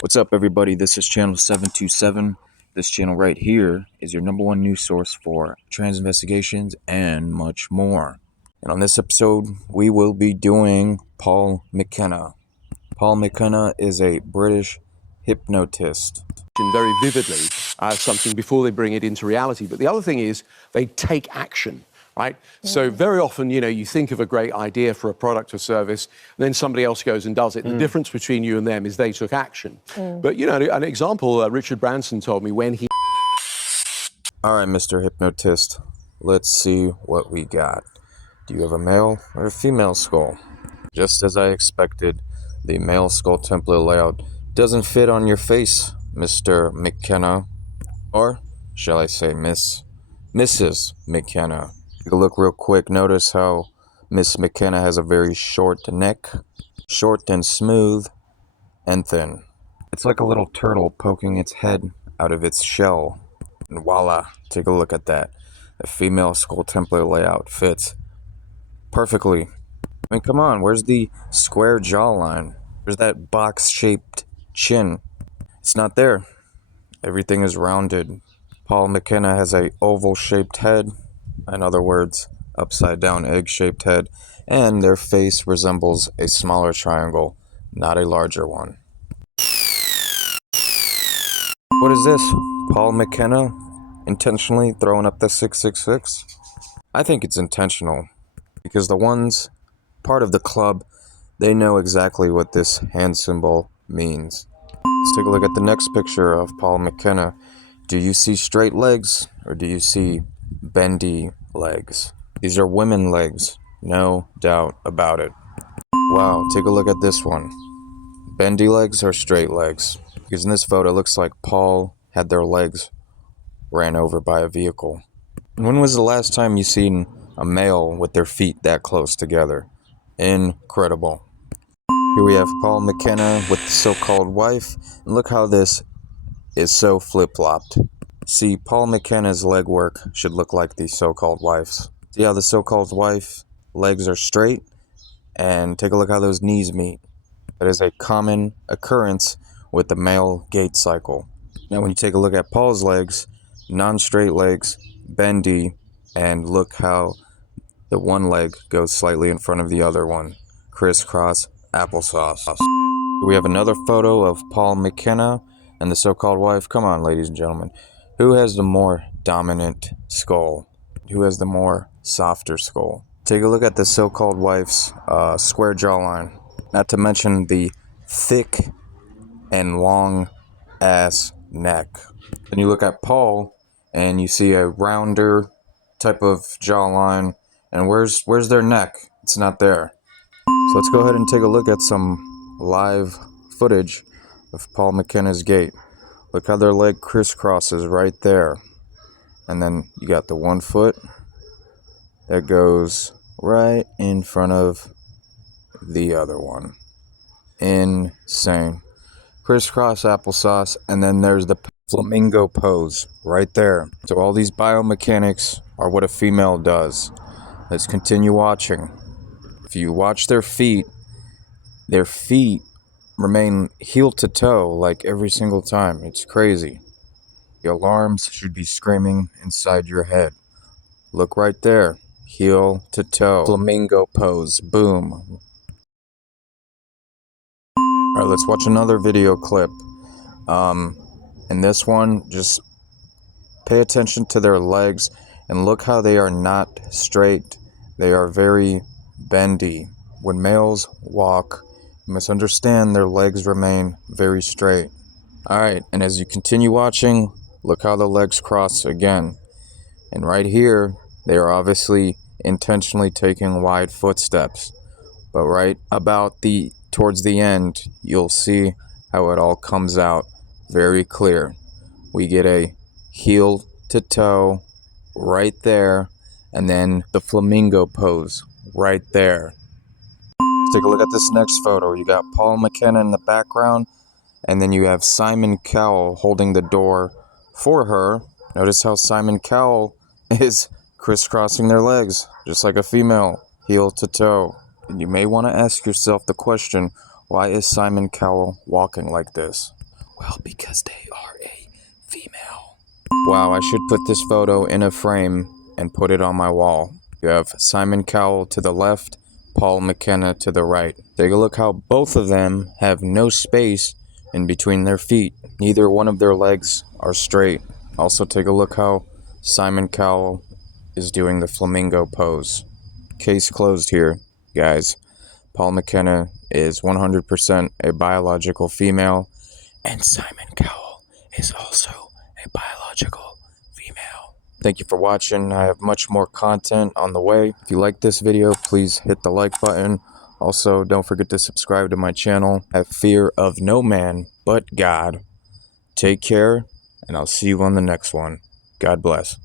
What's up, everybody? This is channel 727. This channel right here is your #1 news source for trans investigations and much more. And on this episode, we will be doing Paul Mckenna. Paul Mckenna is a British hypnotist. Very vividly as something before they bring it into reality. But the other thing is they take action, right? So very often, you think of a great idea for a product or service, and then somebody else goes and does it. The difference between you and them is they took action. But, an example, Richard Branson told me when he... All right, Mr. Hypnotist, let's see what we got. Do you have a male or a female skull? Just as I expected, the male skull template layout doesn't fit on your face, Mr. Mckenna. Or shall I say Mrs. Mckenna. Take a look real quick. Notice how Miss Mckenna has a very short neck. Short and smooth and thin. It's like a little turtle poking its head out of its shell. And voila, take a look at that. The female skull template layout fits perfectly. I mean, come on, where's the square jawline? Where's that box-shaped chin? It's not there. Everything is rounded. Paul Mckenna has a oval-shaped head. In other words, upside-down egg-shaped head. And their face resembles a smaller triangle, not a larger one. What is this? Paul Mckenna intentionally throwing up the 666? I think it's intentional. Because the ones part of the club, they know exactly what this hand symbol means. Let's take a look at the next picture of Paul Mckenna. Do you see straight legs or do you see bendy legs? These are women legs, no doubt about it. Wow, take a look at this one. Bendy legs or straight legs? Because in this photo, it looks like Paul had their legs ran over by a vehicle. When was the last time you seen a male with their feet that close together? Incredible. Here we have Paul Mckenna with the so-called wife, and look how this is so flip-flopped. See, Paul McKenna's leg work should look like the so-called wife's. See how the so-called wife legs are straight? And take a look how those knees meet. That is a common occurrence with the male gait cycle. Now when you take a look at Paul's legs, non-straight legs, bendy, and look how the one leg goes slightly in front of the other one. Crisscross applesauce. We have another photo of Paul Mckenna and the so-called wife. Come on, ladies and gentlemen. Who has the more dominant skull? Who has the more softer skull? Take a look at the so-called wife's square jawline. Not to mention the thick and long ass neck. Then you look at Paul and you see a rounder type of jawline. And where's their neck? It's not there. So let's go ahead and take a look at some live footage of Paul Mckenna's gait. Look how their leg crisscrosses right there. And then you got the one foot that goes right in front of the other one. Insane. Crisscross applesauce, and then there's the flamingo pose right there. So all these biomechanics are what a female does. Let's continue watching. If you watch their feet remain heel to toe like every single time. It's crazy. The alarms should be screaming inside your head. Look right there. Heel to toe. Flamingo pose. Boom. Alright, let's watch another video clip. In this one, just pay attention to their legs and look how they are not straight. They are very bendy. When males walk, you must understand their legs remain very straight. Alright, and as you continue watching, look how the legs cross again. And right here, they are obviously intentionally taking wide footsteps. But right about towards the end, you'll see how it all comes out very clear. We get a heel to toe right there, and then the flamingo pose right there. Let's take a look at this next photo. You got Paul Mckenna in the background, and then you have Simon Cowell holding the door for her. Notice how Simon Cowell is crisscrossing their legs, just like a female, heel to toe. And you may want to ask yourself the question, why is Simon Cowell walking like this? Well, because they are a female. Wow, I should put this photo in a frame and put it on my wall. You have Simon Cowell to the left, Paul Mckenna to the right. Take a look how both of them have no space in between their feet. Neither one of their legs are straight. Also take a look how Simon Cowell is doing the flamingo pose. Case closed here, guys. Paul Mckenna is 100% a biological female, and Simon Cowell is also a biological female. Thank you for watching. I have much more content on the way. If you like this video, please hit the like button. Also, don't forget to subscribe to my channel. Have fear of no man but God. Take care, and I'll see you on the next one. God bless.